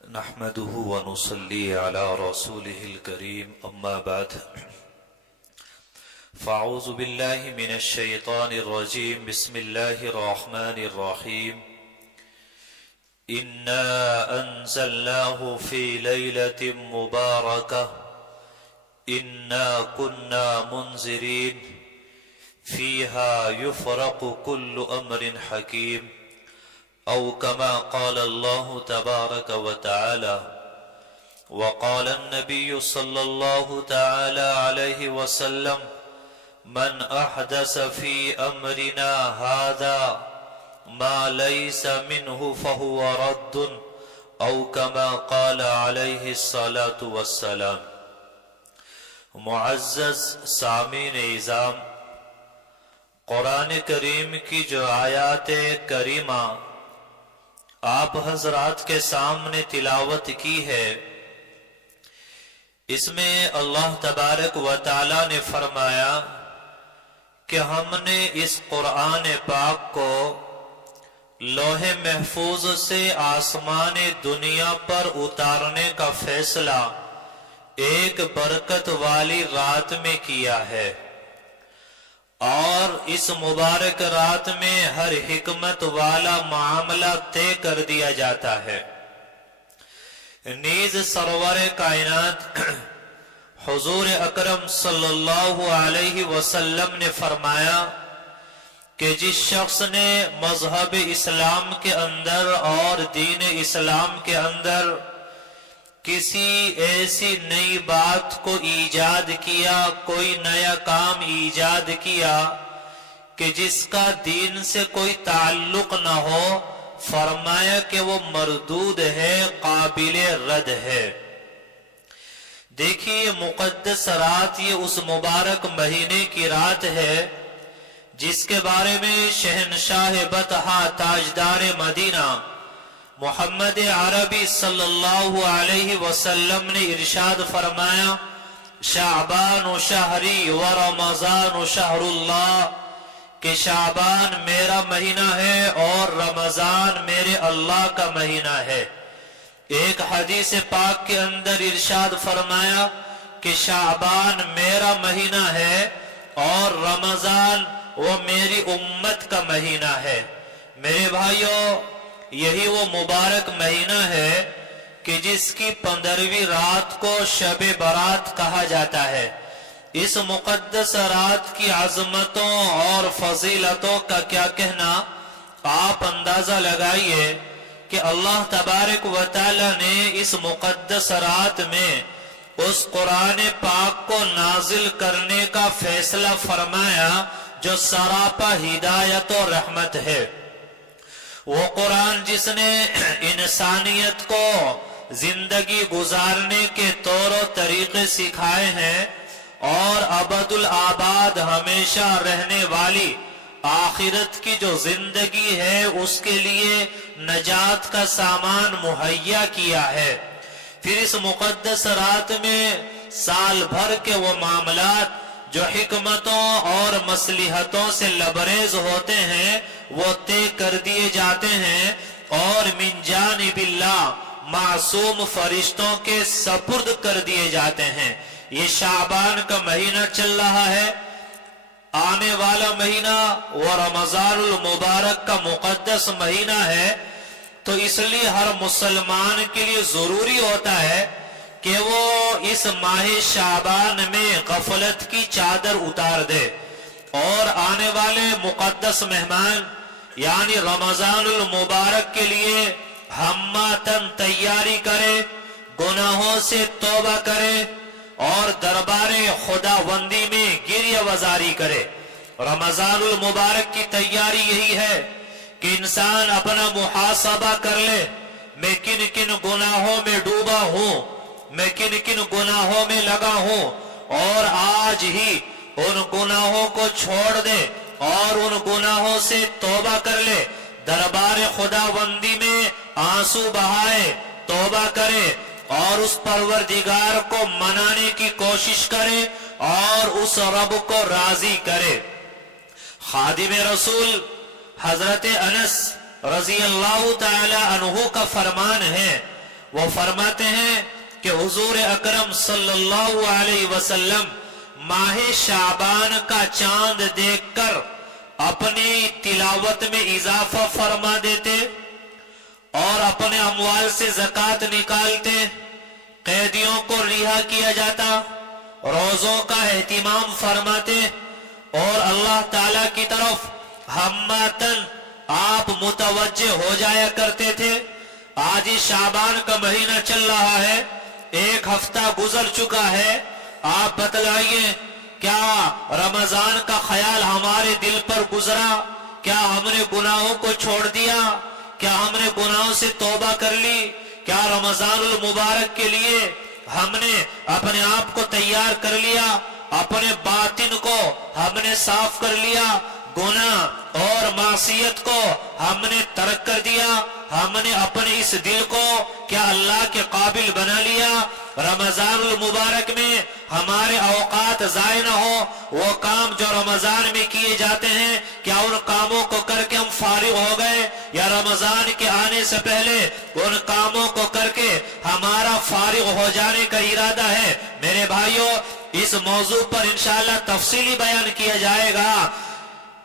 نحمده ونصلي على رسوله الكريم أما بعد فأعوذ بالله من الشيطان الرجيم بسم الله الرحمن الرحيم إنا أنزلناه في ليلة مباركة إنا كنا منذرين فيها يفرق كل أمر حكيم أو كما قال الله تبارك وتعالى وقال النبي صلى الله تعالى عليه وسلم من أحدث في أمرنا هذا ما ليس منه فهو رد أو كما قال عليه الصلاة والسلام۔ معزز سامعین اعظام، قرآن کریم کی جو آیات کریمہ آپ حضرات کے سامنے تلاوت کی ہے، اس میں اللہ تبارک و تعالی نے فرمایا کہ ہم نے اس قرآن پاک کو لوح محفوظ سے آسمان دنیا پر اتارنے کا فیصلہ ایک برکت والی رات میں کیا ہے، اور اس مبارک رات میں ہر حکمت والا معاملہ طے کر دیا جاتا ہے۔ نیز سرور کائنات حضور اکرم صلی اللہ علیہ وسلم نے فرمایا کہ جس شخص نے مذہب اسلام کے اندر اور دین اسلام کے اندر کسی ایسی نئی بات کو ایجاد کیا، کوئی نیا کام ایجاد کیا کہ جس کا دین سے کوئی تعلق نہ ہو، فرمایا کہ وہ مردود ہے، قابل رد ہے۔ دیکھیے مقدس رات، یہ اس مبارک مہینے کی رات ہے جس کے بارے میں شہنشاہ بطحہ تاجدار مدینہ محمد عربی صلی اللہ علیہ وسلم نے ارشاد فرمایا، شعبان شہری و رمضان شہر اللہ، کہ شعبان میرا مہینہ ہے اور رمضان میرے اللہ کا مہینہ ہے۔ ایک حدیث پاک کے اندر ارشاد فرمایا کہ شعبان میرا مہینہ ہے اور رمضان وہ میری امت کا مہینہ ہے۔ میرے بھائیوں، یہی وہ مبارک مہینہ ہے کہ جس کی 15ویں رات کو شب برات کہا جاتا ہے۔ اس مقدس رات کی عظمتوں اور فضیلتوں کا کیا کہنا، آپ اندازہ لگائیے کہ اللہ تبارک و تعالی نے اس مقدس رات میں اس قرآن پاک کو نازل کرنے کا فیصلہ فرمایا جو سراپا ہدایت و رحمت ہے۔ وہ قرآن جس نے انسانیت کو زندگی گزارنے کے طور و طریقے سکھائے ہیں اور ابد الآباد ہمیشہ رہنے والی آخرت کی جو زندگی ہے اس کے لیے نجات کا سامان مہیا کیا ہے۔ پھر اس مقدس رات میں سال بھر کے وہ معاملات جو حکمتوں اور مصلحتوں سے لبریز ہوتے ہیں وہ طے کر دیے جاتے ہیں اور من جانب اللہ معصوم فرشتوں کے سپرد کر دیے جاتے ہیں۔ یہ شعبان کا مہینہ چل رہا ہے، آنے والا مہینہ وہ رمضان المبارک کا مقدس مہینہ ہے، تو اس لیے ہر مسلمان کے لیے ضروری ہوتا ہے کہ وہ اس ماہ شعبان میں غفلت کی چادر اتار دے اور آنے والے مقدس مہمان یعنی رمضان المبارک کے لیے ہمتاً تیاری کرے، گناہوں سے توبہ کرے اور دربار خداوندی میں گریہ وزاری کرے۔ رمضان المبارک کی تیاری یہی ہے کہ انسان اپنا محاسبہ کر لے، میں کن کن گناہوں میں ڈوبا ہوں، میں کن کن گناہوں میں لگا ہوں، اور آج ہی ان گناہوں کو چھوڑ دے اور ان گناہوں سے توبہ کر لے، دربار خداوندی میں آنسو بہائے، توبہ کرے اور اس پروردگار کو منانے کی کوشش کرے اور اس رب کو راضی کرے۔ خادم رسول حضرت انس رضی اللہ تعالی عنہ کا فرمان ہے، وہ فرماتے ہیں کہ حضور اکرم صلی اللہ علیہ وسلم ماہ شعبان کا چاند دیکھ کر اپنی تلاوت میں اضافہ فرما دیتے اور اپنے اموال سے زکوٰۃ نکالتے، قیدیوں کو رہا کیا جاتا، روزوں کا اہتمام فرماتے اور اللہ تعالی کی طرف ہمتاً آپ متوجہ ہو جایا کرتے تھے۔ آج شعبان کا مہینہ چل رہا ہے، ایک ہفتہ گزر چکا ہے، آپ بتلائیے کیا رمضان کا خیال ہمارے دل پر گزرا؟ کیا ہم نے گناہوں کو چھوڑ دیا؟ کیا ہم نے گناہوں سے توبہ کر لی؟ کیا رمضان المبارک کے لیے ہم نے اپنے آپ کو تیار کر لیا؟ اپنے باطن کو ہم نے صاف کر لیا؟ گناہ اور معصیت کو ہم نے ترک کر دیا؟ ہم نے اپنے اس دل کو کیا اللہ کے قابل بنا لیا؟ رمضان المبارک میں ہمارے اوقات ضائع نہ ہو، وہ کام جو رمضان میں کیے جاتے ہیں کیا ان کاموں کو کر کے ہم فارغ ہو گئے، یا رمضان کے آنے سے پہلے ان کاموں کو کر کے ہمارا فارغ ہو جانے کا ارادہ ہے؟ میرے بھائیوں، اس موضوع پر انشاءاللہ تفصیلی بیان کیا جائے گا۔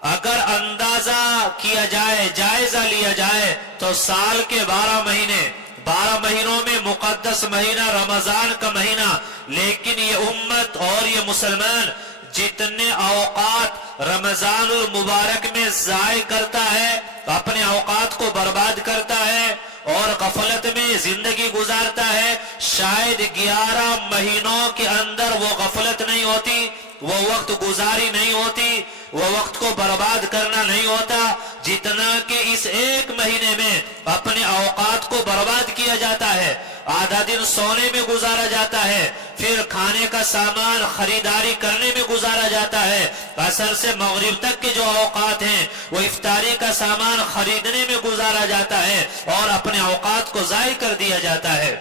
اگر اندازہ کیا جائے، جائزہ لیا جائے تو سال کے 12 مہینوں میں مقدس مہینہ رمضان کا مہینہ، لیکن یہ امت اور یہ مسلمان جتنے اوقات رمضان المبارک میں ضائع کرتا ہے، اپنے اوقات کو برباد کرتا ہے اور غفلت میں زندگی گزارتا ہے، شاید 11 مہینوں کے اندر وہ غفلت نہیں ہوتی، وہ وقت گزاری نہیں ہوتی، وہ وقت کو برباد کرنا نہیں ہوتا جتنا کہ اس ایک مہینے میں اپنے اوقات کو برباد کیا جاتا ہے۔ آدھا دن سونے میں گزارا جاتا ہے، پھر کھانے کا سامان خریداری کرنے میں گزارا جاتا ہے، عصر سے مغرب تک کے جو اوقات ہیں وہ افطاری کا سامان خریدنے میں گزارا جاتا ہے اور اپنے اوقات کو ضائع کر دیا جاتا ہے۔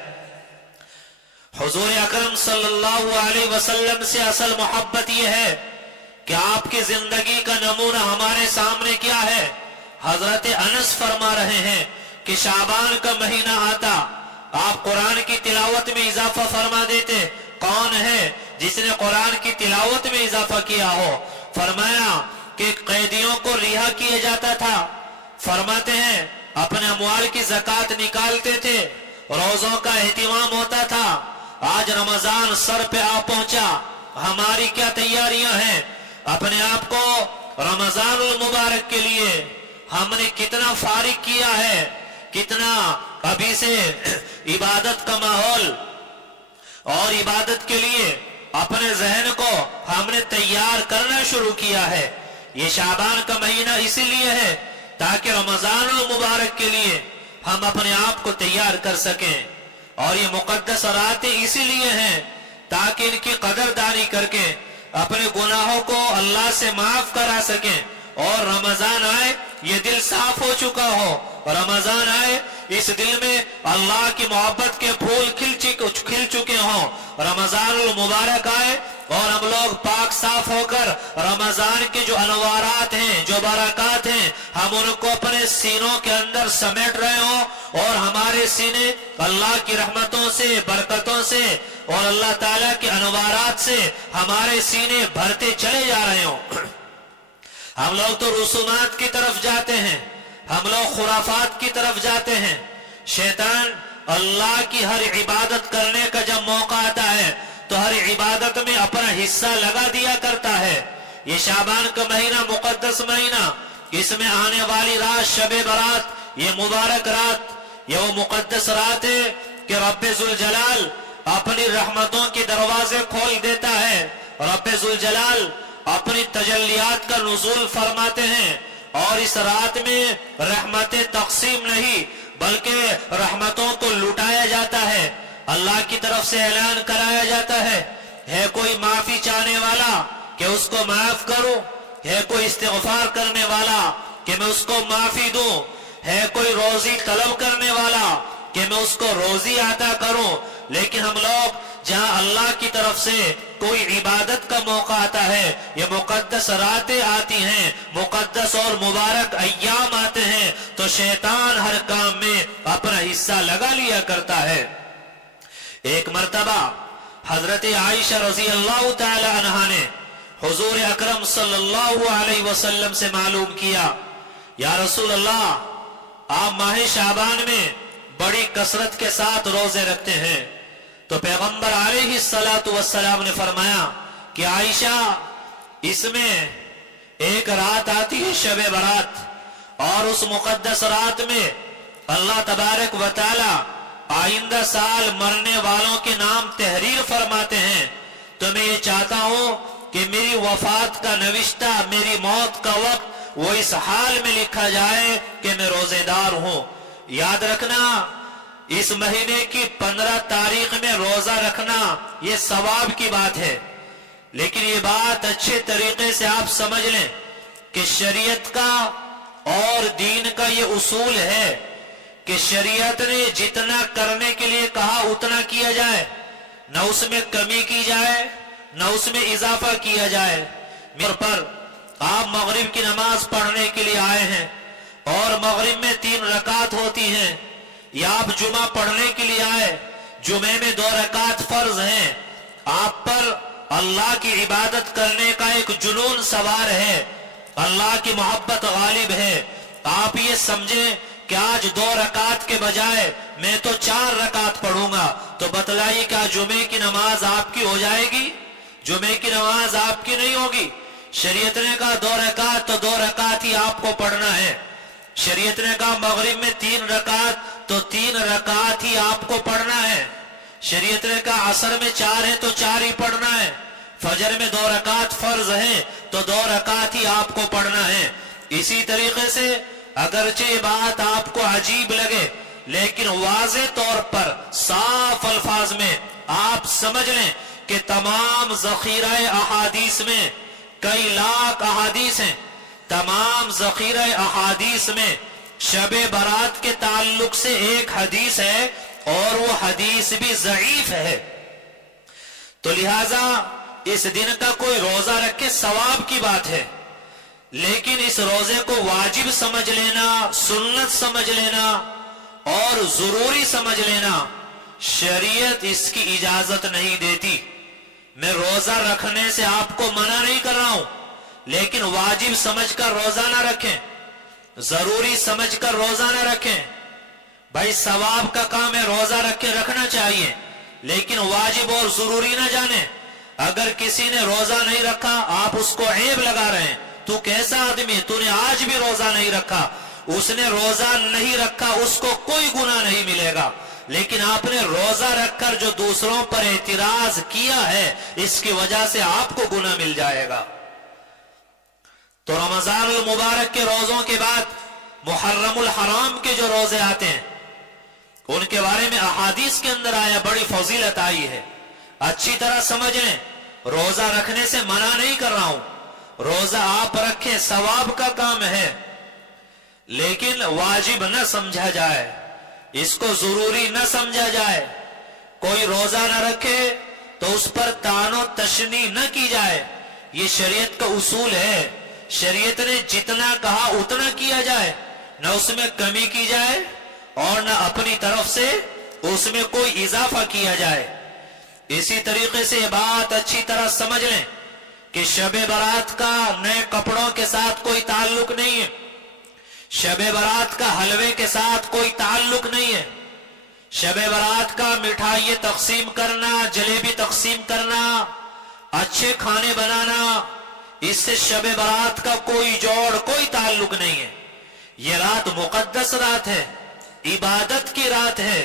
حضور اکرم صلی اللہ علیہ وسلم سے اصل محبت یہ ہے کہ آپ کی زندگی کا نمونہ ہمارے سامنے کیا ہے؟ حضرت انس فرما رہے ہیں کہ شعبان کا مہینہ آتا، آپ قرآن کی تلاوت میں اضافہ فرما دیتے۔ کون ہے جس نے قرآن کی تلاوت میں اضافہ کیا ہو؟ فرمایا کہ قیدیوں کو رہا کیا جاتا تھا، فرماتے ہیں اپنے اموال کی زکوٰۃ نکالتے تھے، روزوں کا اہتمام ہوتا تھا۔ آج رمضان سر پہ آ پہنچا، ہماری کیا تیاریاں ہیں؟ اپنے آپ کو رمضان المبارک کے لیے ہم نے کتنا فارغ کیا ہے، کتنا ابھی سے عبادت کا ماحول اور عبادت کے لیے اپنے ذہن کو ہم نے تیار کرنا شروع کیا ہے۔ یہ شعبان کا مہینہ اسی لیے ہے تاکہ رمضان المبارک کے لیے ہم اپنے آپ کو تیار کر سکیں، اور یہ مقدس راتیں اسی لیے ہیں تاکہ ان کی قدردانی کر کے اپنے گناہوں کو اللہ سے معاف کرا سکیں، اور رمضان آئے یہ دل صاف ہو چکا ہو، رمضان آئے اس دل میں اللہ کی محبت کے پھول کھل چکے ہوں، رمضان المبارک آئے اور ہم لوگ پاک صاف ہو کر رمضان کے جو انوارات ہیں، جو برکات ہیں، ہم ان کو اپنے سینوں کے اندر سمیٹ رہے ہوں، اور ہمارے سینے اللہ کی رحمتوں سے، برکتوں سے اور اللہ تعالیٰ کے انوارات سے ہمارے سینے بھرتے چلے جا رہے ہوں۔ ہم لوگ تو رسومات کی طرف جاتے ہیں، ہم لوگ خرافات کی طرف جاتے ہیں۔ شیطان اللہ کی ہر عبادت کرنے کا جب موقع آتا ہے تو ہر عبادت میں اپنا حصہ لگا دیا کرتا ہے۔ یہ شعبان کا مہینہ مقدس مہینہ، اس میں آنے والی رات شب برات، یہ مبارک رات، یہ وہ مقدس رات ہے کہ رب ذوالجلال اپنی رحمتوں کے دروازے کھول دیتا ہے۔ رب ذوالجلال اپنی تجلیات کا نزول فرماتے ہیں، اور اس رات میں رحمتیں تقسیم نہیں بلکہ رحمتوں کو لٹایا جاتا ہے۔ اللہ کی طرف سے اعلان کرایا جاتا ہے کوئی معافی چاہنے والا کہ اس کو معاف کروں، ہے کوئی استغفار کرنے والا کہ میں اس کو معافی دوں، ہے کوئی روزی طلب کرنے والا کہ میں اس کو روزی عطا کروں۔ لیکن ہم لوگ جہاں اللہ کی طرف سے کوئی عبادت کا موقع آتا ہے، یہ مقدس راتیں آتی ہیں، مقدس اور مبارک ایام آتے ہیں، تو شیطان ہر کام میں اپنا حصہ لگا لیا کرتا ہے۔ ایک مرتبہ حضرت عائشہ رضی اللہ تعالی عنہا نے حضور اکرم صلی اللہ علیہ وسلم سے معلوم کیا، یا رسول اللہ، آپ ماہ شعبان میں بڑی کثرت کے ساتھ روزے رکھتے ہیں۔ تو پیغمبر علیہ الصلاۃ والسلام نے فرمایا کہ عائشہ، اس میں ایک رات آتی ہے شب برات، اور اس مقدس رات میں اللہ تبارک و تعالی آئندہ سال مرنے والوں کے نام تحریر فرماتے ہیں، تو میں یہ چاہتا ہوں کہ میری وفات کا نوشتہ، میری موت کا وقت وہ اس حال میں لکھا جائے کہ میں روزے دار ہوں۔ یاد رکھنا، اس مہینے کی 15 تاریخ میں روزہ رکھنا یہ ثواب کی بات ہے، لیکن یہ بات اچھے طریقے سے آپ سمجھ لیں کہ شریعت کا اور دین کا یہ اصول ہے کہ شریعت نے جتنا کرنے کے لیے کہا اتنا کیا جائے، نہ اس میں کمی کی جائے نہ اس میں اضافہ کیا جائے۔ پر آپ مغرب کی نماز پڑھنے کے لیے آئے ہیں اور مغرب میں 3 رکعت ہوتی ہیں، یا آپ جمعہ پڑھنے کے لیے آئے، جمعے میں 2 رکعت فرض ہیں، آپ پر اللہ کی عبادت کرنے کا ایک جنون سوار ہے، اللہ کی محبت غالب ہے، آپ یہ سمجھیں کہ آج 2 رکعت کے بجائے میں تو 4 رکعت پڑھوں گا، تو بتلائیے کیا جمعے کی نماز آپ کی ہو جائے گی؟ جمعے کی نماز آپ کی نہیں ہوگی۔ شریعت نے کہا 2 رکعت، تو 2 رکعت ہی آپ کو پڑھنا ہے۔ شریعت نے کہا مغرب میں 3 رکعت، تو 3 رکعت ہی آپ کو پڑھنا ہے۔ شریعت نے کہا عصر میں 4 ہے تو 4 ہی پڑھنا ہے۔ فجر میں 2 رکعت فرض ہیں تو 2 رکعت ہی آپ کو پڑھنا ہے۔ اسی طریقے سے اگرچہ یہ بات آپ کو عجیب لگے، لیکن واضح طور پر صاف الفاظ میں آپ سمجھ لیں کہ تمام ذخیرہ احادیث میں کئی لاکھ احادیث ہیں، تمام ذخیرہ احادیث میں شب برات کے تعلق سے ایک حدیث ہے، اور وہ حدیث بھی ضعیف ہے۔ تو لہذا اس دن کا کوئی روزہ رکھے ثواب کی بات ہے، لیکن اس روزے کو واجب سمجھ لینا، سنت سمجھ لینا اور ضروری سمجھ لینا، شریعت اس کی اجازت نہیں دیتی۔ میں روزہ رکھنے سے آپ کو منع نہیں کر رہا ہوں، لیکن واجب سمجھ کر روزہ نہ رکھیں، ضروری سمجھ کر روزہ نہ رکھیں۔ بھائی ثواب کا کام ہے، روزہ رکھ کے رکھنا چاہیے، لیکن واجب اور ضروری نہ جانیں۔ اگر کسی نے روزہ نہیں رکھا، آپ اس کو عیب لگا رہے ہیں، تو کیسا آدمی ہے، تو نے آج بھی روزہ نہیں رکھا۔ اس نے روزہ نہیں رکھا، اس کو کوئی گناہ نہیں ملے گا، لیکن آپ نے روزہ رکھ کر جو دوسروں پر اعتراض کیا ہے، اس کی وجہ سے آپ کو گناہ مل جائے گا۔ تو رمضان المبارک کے روزوں کے بعد محرم الحرام کے جو روزے آتے ہیں، ان کے بارے میں احادیث کے اندر آیا، بڑی فضیلت آئی ہے۔ اچھی طرح سمجھ لیں، روزہ رکھنے سے منع نہیں کر رہا ہوں، روزہ آپ رکھیں، ثواب کا کام ہے، لیکن واجب نہ سمجھا جائے، اس کو ضروری نہ سمجھا جائے۔ کوئی روزہ نہ رکھے تو اس پر طعن و تشنیع نہ کی جائے، یہ شریعت کا اصول ہے۔ شریعت نے جتنا کہا اتنا کیا جائے، نہ اس میں کمی کی جائے اور نہ اپنی طرف سے اس میں کوئی اضافہ کیا جائے۔ اسی طریقے سے یہ بات اچھی طرح سمجھ لیں کہ شب برات کا نئے کپڑوں کے ساتھ کوئی تعلق نہیں ہے، شب برات کا حلوے کے ساتھ کوئی تعلق نہیں ہے، شب برات کا مٹھائی تقسیم کرنا، جلیبی تقسیم کرنا، اچھے کھانے بنانا، اس سے شب برات کا کوئی جوڑ، کوئی تعلق نہیں ہے۔ یہ رات مقدس رات ہے، عبادت کی رات ہے،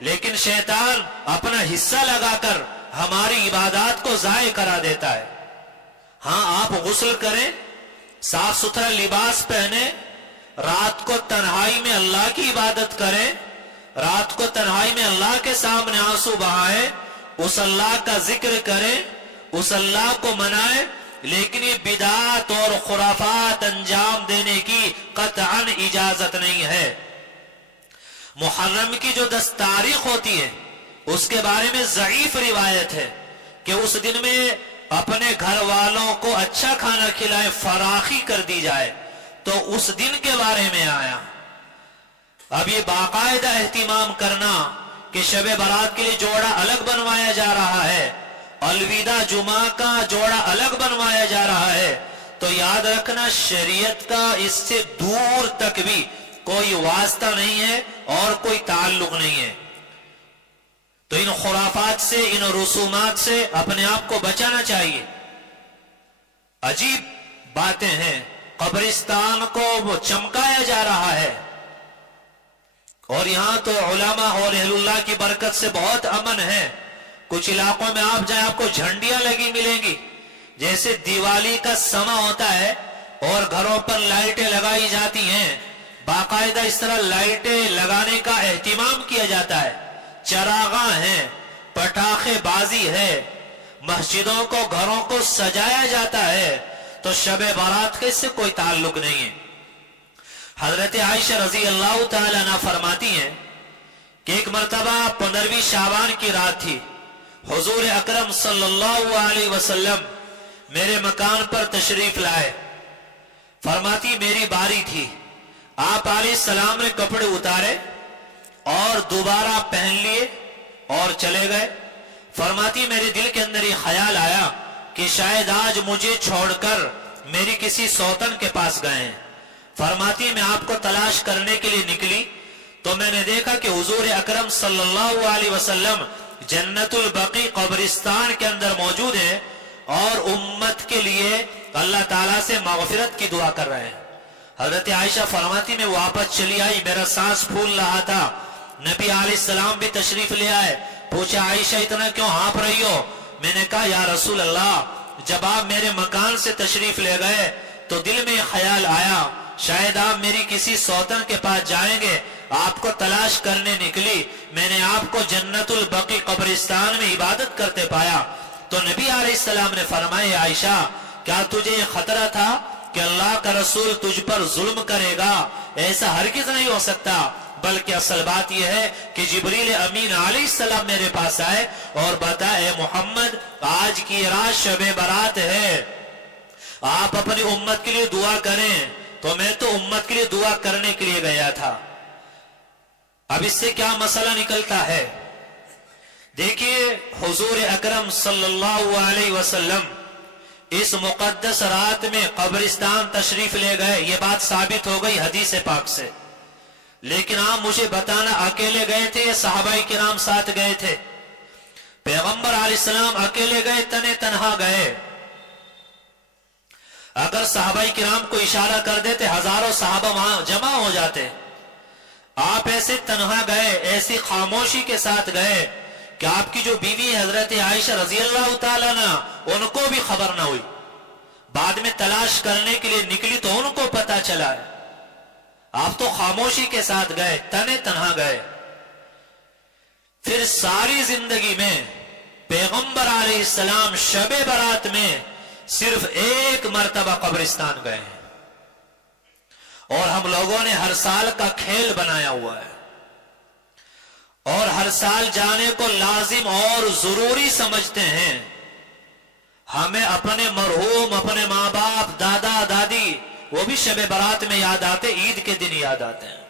لیکن شیطان اپنا حصہ لگا کر ہماری عبادات کو ضائع کرا دیتا ہے۔ ہاں، آپ غسل کریں، صاف ستھرا لباس پہنیں، رات کو تنہائی میں اللہ کی عبادت کریں، رات کو تنہائی میں اللہ کے سامنے آنسو بہائیں، اس اللہ کا ذکر کریں، اس اللہ کو منائیں، لیکن یہ بدعات اور خرافات انجام دینے کی قطعاً اجازت نہیں ہے۔ محرم کی جو 10 تاریخ ہوتی ہے، اس کے بارے میں ضعیف روایت ہے کہ اس دن میں اپنے گھر والوں کو اچھا کھانا کھلائے، فراخی کر دی جائے، تو اس دن کے بارے میں آیا۔ اب یہ باقاعدہ اہتمام کرنا کہ شب برات کے لیے جوڑا الگ بنوایا جا رہا ہے، الوداع جمعہ کا جوڑا الگ بنوایا جا رہا ہے، تو یاد رکھنا شریعت کا اس سے دور تک بھی کوئی واسطہ نہیں ہے اور کوئی تعلق نہیں ہے۔ تو ان خرافات سے، ان رسومات سے اپنے آپ کو بچانا چاہیے۔ عجیب باتیں ہیں، قبرستان کو وہ چمکایا جا رہا ہے، اور یہاں تو علماء اور اہل اللہ کی برکت سے بہت امن ہے۔ کچھ علاقوں میں آپ جائیں، آپ کو جھنڈیاں لگی ملیں گی، جیسے دیوالی کا سما ہوتا ہے اور گھروں پر لائٹیں لگائی جاتی ہیں، باقاعدہ اس طرح لائٹیں لگانے کا اہتمام کیا جاتا ہے، چراغاں ہیں، پٹاخے بازی ہے، مسجدوں کو، گھروں کو سجایا جاتا ہے، تو شب برات کے سے کوئی تعلق نہیں ہے۔ حضرت عائشہ رضی اللہ تعالی عنہ فرماتی ہیں کہ ایک مرتبہ 15ویں شعبان کی رات تھی، حضور اکرم صلی اللہ علیہ وسلم میرے مکان پر تشریف لائے۔ فرماتی میری باری تھی، آپ علیہ السلام نے کپڑے اتارے اور دوبارہ پہن لیے اور چلے گئے۔ فرماتی میرے دل کے اندر یہ خیال آیا کہ شاید آج مجھے چھوڑ کر میری کسی سوتن کے پاس گئے ہیں۔ فرماتی میں آپ کو تلاش کرنے کے لیے نکلی تو میں نے دیکھا کہ حضور اکرم صلی اللہ علیہ وسلم جنت البقیع قبرستان کے اندر موجود ہیں اور امت کے لیے اللہ تعالیٰ سے مغفرت کی دعا کر رہے ہیں۔ حضرت عائشہ فرماتی میں واپس چلی آئی، میرا سانس پھول رہا تھا، نبی علیہ السلام بھی تشریف لے آئے، پوچھا عائشہ اتنا کیوں ہانپ رہی ہو؟ میں نے کہا یا رسول اللہ، جب آپ میرے مکان سے تشریف لے گئے تو دل میں خیال آیا شاید آپ میری کسی سوتن کے پاس جائیں گے، آپ کو تلاش کرنے نکلی، میں نے آپ کو جنت البقیع قبرستان میں عبادت کرتے پایا۔ تو نبی علیہ السلام نے فرمایا عائشہ کیا تجھے یہ خطرہ تھا کہ اللہ کا رسول تجھ پر ظلم کرے گا؟ ایسا ہرگز نہیں ہو سکتا، بلکہ اصل بات یہ ہے کہ جبریل امین علیہ السلام میرے پاس آئے اور بتائے محمد آج کی رات شب برات ہے، آپ اپنی امت کے لیے دعا کریں۔ تو میں تو امت کے لیے دعا کرنے کے لیے گیا تھا۔ اب اس سے کیا مسئلہ نکلتا ہے؟ دیکھیے حضور اکرم صلی اللہ علیہ وسلم اس مقدس رات میں قبرستان تشریف لے گئے، یہ بات ثابت ہو گئی حدیث پاک سے، لیکن آپ مجھے بتانا اکیلے گئے تھے یا صحابہ کرام ساتھ گئے تھے؟ پیغمبر علیہ السلام اکیلے گئے، تنہا گئے؟ اگر صحابہ کرام کو اشارہ کر دیتے ہزاروں صحابہ وہاں جمع ہو جاتے، آپ ایسے تنہا گئے، ایسی خاموشی کے ساتھ گئے کہ آپ کی جو بیوی حضرت عائشہ رضی اللہ تعالیٰ عنہ ان کو بھی خبر نہ ہوئی، بعد میں تلاش کرنے کے لیے نکلی تو ان کو پتا چلا ہے، آپ تو خاموشی کے ساتھ گئے، تنہا گئے۔ پھر ساری زندگی میں پیغمبر علیہ السلام شب برات میں صرف ایک مرتبہ قبرستان گئے ہیں، اور ہم لوگوں نے ہر سال کا کھیل بنایا ہوا ہے اور ہر سال جانے کو لازم اور ضروری سمجھتے ہیں۔ ہمیں اپنے مرحوم، اپنے ماں باپ، دادا دادی، وہ بھی شب برات میں یاد آتے، عید کے دن یاد آتے ہیں۔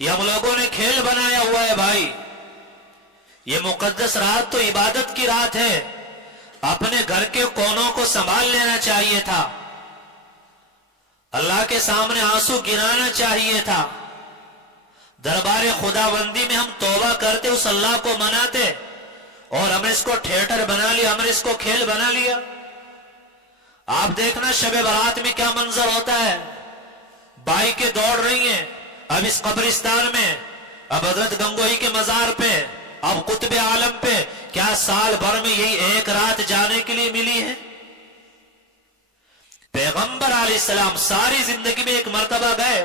یہ ہم لوگوں نے کھیل بنایا ہوا ہے بھائی، یہ مقدس رات تو عبادت کی رات ہے، اپنے گھر کے کونوں کو سنبھال لینا چاہیے تھا، اللہ کے سامنے آنسو گرانا چاہیے تھا، دربار خدا بندی میں ہم توبہ کرتے، اس اللہ کو مناتے، اور ہم نے اس کو تھیٹر بنا لیا، ہم نے اس کو کھیل بنا لیا۔ آپ دیکھنا شب برات میں کیا منظر ہوتا ہے، بائکیں دوڑ رہی ہیں، اب اس قبرستان میں، اب حضرت گنگوئی کے مزار پہ، اب قطب عالم پہ، کیا سال بھر میں یہی ایک رات جانے کے لیے ملی ہے؟ پیغمبر علیہ السلام ساری زندگی میں ایک مرتبہ گئے،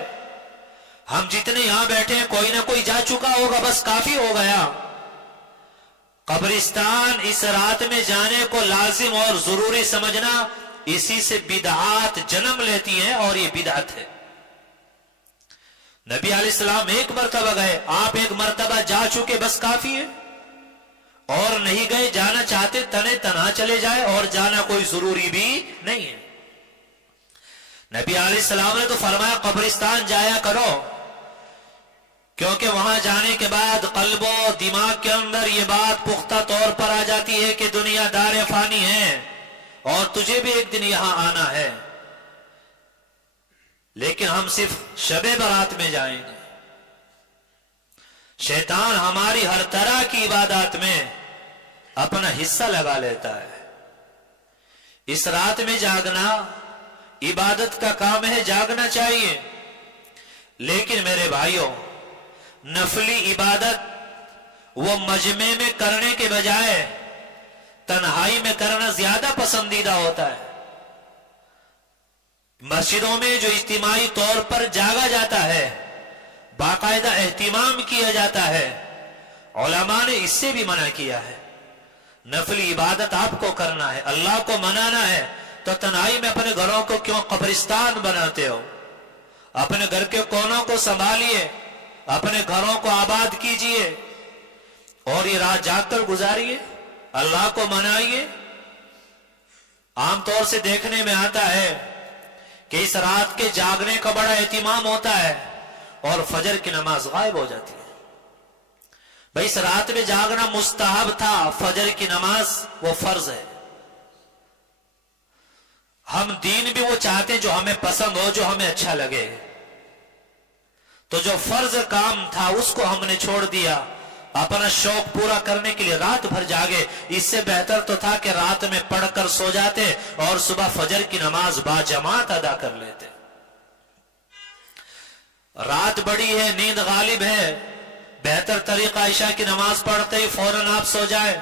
ہم جتنے یہاں بیٹھے ہیں کوئی نہ کوئی جا چکا ہوگا، بس کافی ہو گیا۔ قبرستان اس رات میں جانے کو لازم اور ضروری سمجھنا، اسی سے بدعات جنم لیتی ہیں، اور یہ بدعت ہے۔ نبی علیہ السلام ایک مرتبہ گئے، آپ ایک مرتبہ جا چکے، بس کافی ہے۔ اور نہیں گئے، جانا چاہتے تنے تنہا چلے جائے، اور جانا کوئی ضروری بھی نہیں ہے۔ نبی علیہ السلام نے تو فرمایا قبرستان جایا کرو، کیونکہ وہاں جانے کے بعد قلب و دماغ کے اندر یہ بات پختہ طور پر آ جاتی ہے کہ دنیا دار فانی ہے اور تجھے بھی ایک دن یہاں آنا ہے۔ لیکن ہم صرف شب برات میں جائیں گے۔ شیطان ہماری ہر طرح کی عبادات میں اپنا حصہ لگا لیتا ہے۔ اس رات میں جاگنا عبادت کا کام ہے، جاگنا چاہیے، لیکن میرے بھائیوں نفلی عبادت وہ مجمع میں کرنے کے بجائے تنہائی میں کرنا زیادہ پسندیدہ ہوتا ہے۔ مسجدوں میں جو اجتماعی طور پر جاگا جاتا ہے، باقاعدہ اہتمام کیا جاتا ہے، علماء نے اس سے بھی منع کیا ہے۔ نفلی عبادت آپ کو کرنا ہے، اللہ کو منانا ہے، تو تنہائی میں اپنے گھروں کو کیوں قبرستان بناتے ہو؟ اپنے گھر کے کونوں کو سنبھالیے، اپنے گھروں کو آباد کیجئے اور یہ رات جاگ کر گزاریے، اللہ کو منائیے۔ عام طور سے دیکھنے میں آتا ہے کہ اس رات کے جاگنے کا بڑا اہتمام ہوتا ہے اور فجر کی نماز غائب ہو جاتی ہے۔ بھئی اس رات میں جاگنا مستحب تھا، فجر کی نماز وہ فرض ہے۔ ہم دین بھی وہ چاہتے ہیں جو ہمیں پسند ہو، جو ہمیں اچھا لگے، تو جو فرض کام تھا اس کو ہم نے چھوڑ دیا، اپنا شوق پورا کرنے کے لیے رات بھر جاگے۔ اس سے بہتر تو تھا کہ رات میں پڑھ کر سو جاتے اور صبح فجر کی نماز باجماعت ادا کر لیتے۔ رات بڑی ہے، نیند غالب ہے، بہتر طریقہ عشاء کی نماز پڑھتے ہی فوراً آپ سو جائیں،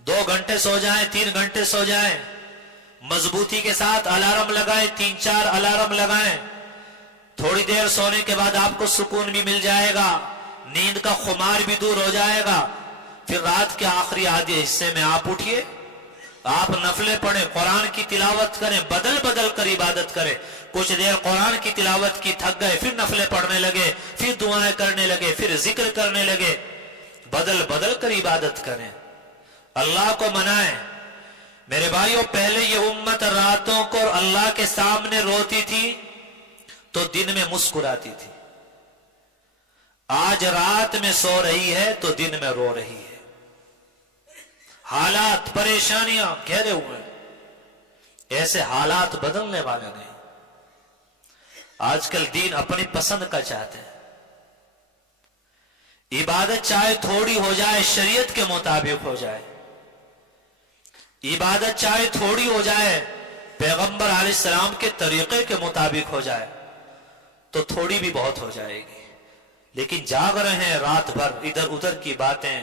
2 گھنٹے سو جائیں، 3 گھنٹے سو جائیں، مضبوطی کے ساتھ الارم لگائیں، 3-4 الارم لگائیں۔ تھوڑی دیر سونے کے بعد آپ کو سکون بھی مل جائے گا، نیند کا خمار بھی دور ہو جائے گا۔ پھر رات کے آخری آدھے حصے میں آپ اٹھیے، آپ نفلیں پڑھیں، قرآن کی تلاوت کریں، بدل بدل کر عبادت کریں۔ کچھ دیر قرآن کی تلاوت کی، تھک گئے، پھر نفلیں پڑھنے لگے، پھر دعائیں کرنے لگے، پھر ذکر کرنے لگے، بدل بدل کر عبادت کریں، اللہ کو منائیں۔ میرے بھائیوں پہلے یہ امت راتوں کو اللہ کے سامنے روتی تھی تو دن میں مسکراتی تھی، آج رات میں سو رہی ہے تو دن میں رو رہی ہے۔ حالات پریشانیاں گھیرے ہوئے، ایسے حالات بدلنے والے نہیں۔ آج کل دین اپنی پسند کا چاہتے ہیں، عبادت چاہے تھوڑی ہو جائے شریعت کے مطابق ہو جائے، عبادت چاہے تھوڑی ہو جائے پیغمبر علیہ السلام کے طریقے کے مطابق ہو جائے تو تھوڑی بھی بہت ہو جائے گی۔ لیکن جاگ رہے ہیں رات بھر ادھر ادھر کی باتیں،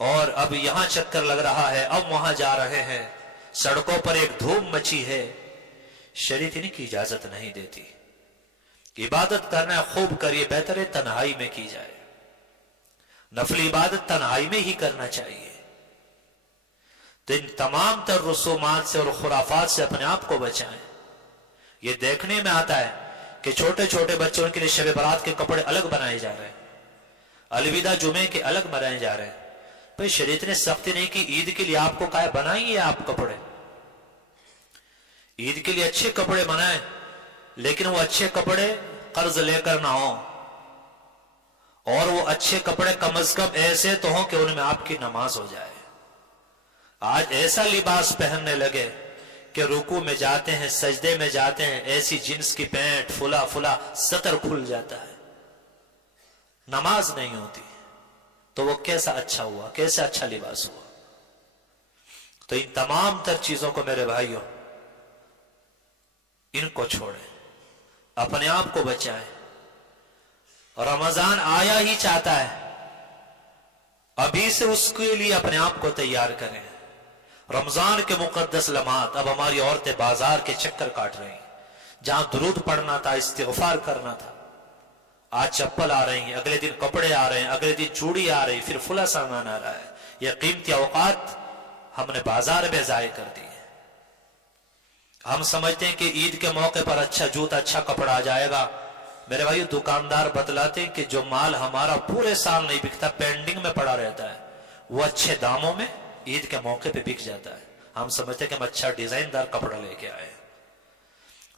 اور اب یہاں چکر لگ رہا ہے، اب وہاں جا رہے ہیں، سڑکوں پر ایک دھوم مچی ہے، شریعت ان کی اجازت نہیں دیتی۔ عبادت کرنا ہے خوب کریے، بہتر ہے تنہائی میں کی جائے، نفلی عبادت تنہائی میں ہی کرنا چاہیے۔ تو ان تمام تر رسومات سے اور خرافات سے اپنے آپ کو بچائیں۔ یہ دیکھنے میں آتا ہے کہ چھوٹے چھوٹے بچوں کے لیے شب برات کے کپڑے الگ بنائے جا رہے ہیں، الوداع جمعے کے الگ بنائے جا رہے ہیں۔ بھئی شریعت نے سختی نہیں کی، عید کے لیے آپ کو کہا بنائیے آپ کپڑے، عید کے لیے اچھے کپڑے بنائیں، لیکن وہ اچھے کپڑے قرض لے کر نہ ہوں، اور وہ اچھے کپڑے کم از کم ایسے تو ہوں کہ ان میں آپ کی نماز ہو جائے۔ آج ایسا لباس پہننے لگے کہ رکوع میں جاتے ہیں، سجدے میں جاتے ہیں، ایسی جنس کی پینٹ فلا فلا سطر کھل جاتا ہے، نماز نہیں ہوتی، تو وہ کیسا اچھا ہوا، کیسا اچھا لباس ہوا۔ تو ان تمام تر چیزوں کو میرے بھائیوں ان کو چھوڑیں، اپنے آپ کو بچائیں۔ رمضان آیا ہی چاہتا ہے، ابھی سے اس کے لیے اپنے آپ کو تیار کریں۔ رمضان کے مقدس لمحات، اب ہماری عورتیں بازار کے چکر کاٹ رہی ہیں، جہاں درود پڑھنا تھا، استغفار کرنا تھا، آج چپل آ رہی ہیں، اگلے دن کپڑے آ رہے ہیں، اگلے دن چوڑی آ رہی، پھر فلا سامان آ رہا ہے۔ یہ قیمتی اوقات ہم نے بازار میں ضائع کر دی ہے۔ ہم سمجھتے ہیں کہ عید کے موقع پر اچھا جوتا، اچھا کپڑا آ جائے گا۔ میرے بھائی دکاندار بتلاتے ہیں کہ جو مال ہمارا پورے سال نہیں بکتا، پینڈنگ میں پڑا رہتا ہے، وہ اچھے داموں میں عید کے موقع پہ بک جاتا ہے. ہم سمجھتے کہ ہم اچھا ڈیزائن دار کپڑا لے کے آئے.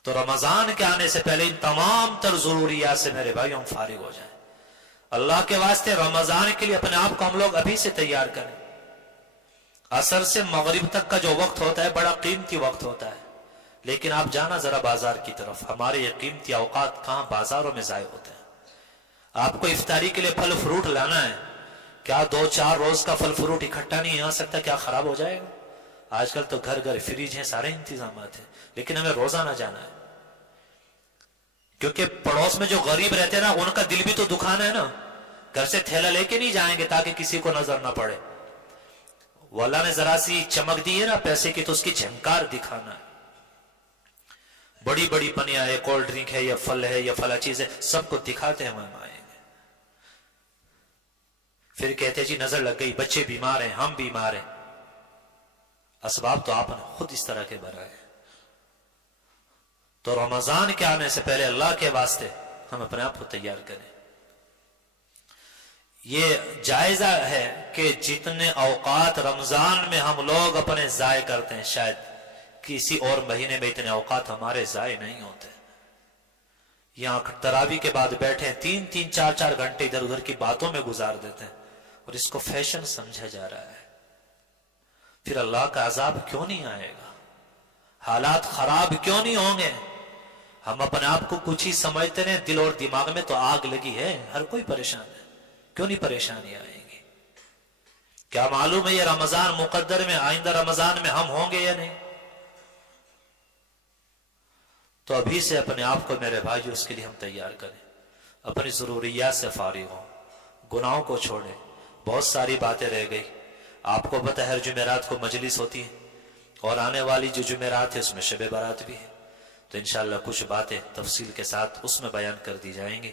تو رمضان کے آنے سے پہلے ان تمام تر ضروریات سے میرے بھائی ہم فارغ ہو جائیں. اللہ کے واسطے رمضان کے لیے اپنے آپ کو ہم لوگ ابھی سے تیار کریں. عصر سے مغرب تک کا جو وقت ہوتا ہے بڑا قیمتی وقت ہوتا ہے، لیکن آپ جانا ذرا بازار کی طرف، ہمارے یہ قیمتی اوقات کہاں بازاروں میں ضائع ہوتے ہیں. آپ کو افطاری کے لیے پھل فروٹ لانا ہے، کیا 2-4 روز کا پھل فروٹ اکٹھا نہیں آ سکتا؟ کیا خراب ہو جائے گا؟ آج کل تو گھر گھر فریج ہیں، سارے انتظامات ہیں، لیکن ہمیں روزانہ جانا ہے. کیونکہ پڑوس میں جو غریب رہتے ہیں نا، ان کا دل بھی تو دکھانا ہے نا. گھر سے تھیلا لے کے نہیں جائیں گے تاکہ کسی کو نظر نہ پڑے. وہ اللہ نے ذرا سی چمک دی ہے نا پیسے کی، تو اس کی جھنکار دکھانا ہے. بڑی بڑی پنیاں ہے، کولڈ ڈرنک ہے، یا پھل ہے، یا فلا چیز ہے، سب کو دکھاتے ہیں. ہم آئیں گے پھر کہتے جی نظر لگ گئی، بچے بیمار ہیں، ہم بیمار ہیں. اسباب تو آپ نے خود اس طرح کے بنائے. تو رمضان کے آنے سے پہلے اللہ کے واسطے ہم اپنے آپ کو تیار کریں. یہ جائزہ ہے کہ جتنے اوقات رمضان میں ہم لوگ اپنے ضائع کرتے ہیں، شاید کسی اور مہینے میں اتنے اوقات ہمارے ضائع نہیں ہوتے. یہاں تراویح کے بعد بیٹھے 3-3 4-4 گھنٹے ادھر ادھر کی باتوں میں گزار دیتے ہیں، اور اس کو فیشن سمجھا جا رہا ہے. پھر اللہ کا عذاب کیوں نہیں آئے گا؟ حالات خراب کیوں نہیں ہوں گے؟ ہم اپنے آپ کو کچھ ہی سمجھتے ہیں، دل اور دماغ میں تو آگ لگی ہے، ہر کوئی پریشان ہے. کیوں نہیں پریشانی آئیں گی؟ کیا معلوم ہے یہ رمضان مقدر میں آئندہ رمضان میں ہم ہوں گے یا نہیں؟ تو ابھی سے اپنے آپ کو میرے بھائی اس کے لیے ہم تیار کریں. اپنی ضروریات سے فارغ ہوں، گناہوں کو چھوڑیں. بہت ساری باتیں رہ گئی. آپ کو پتہ ہے ہر جمعرات کو مجلس ہوتی ہے، اور آنے والی جو جمعرات ہے اس میں شب برات بھی ہے. تو انشاءاللہ کچھ باتیں تفصیل کے ساتھ اس میں بیان کر دی جائیں گی.